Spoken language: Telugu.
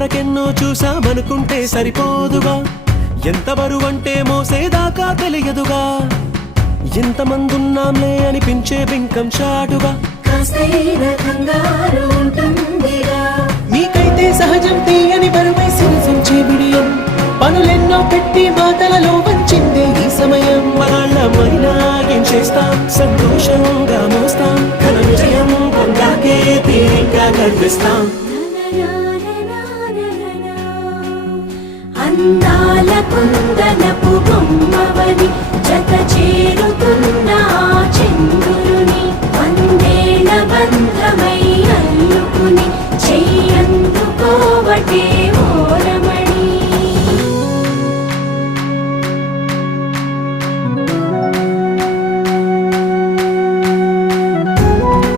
వరకెన్నో చూసామనుకుంటే సరిపోదుగా, ఎంత బరువంటే మోసేదాకా తెలియదుగా, ఎంతమందున్నాంలే అనిపించే బింకం చాటుగా నీకైతే సహజం తీయని బరువై సిరిసించే బిడియం, పనులెన్నో పెట్టి మాటలలో వంచిందే ఈ సమయం. మనాళ్ళమైనా ఏం చేస్తాం, సంతోషంగా మోస్తాం, ఘన విజయం పొందాకే తీరిగ్గా కనిపిస్తాం.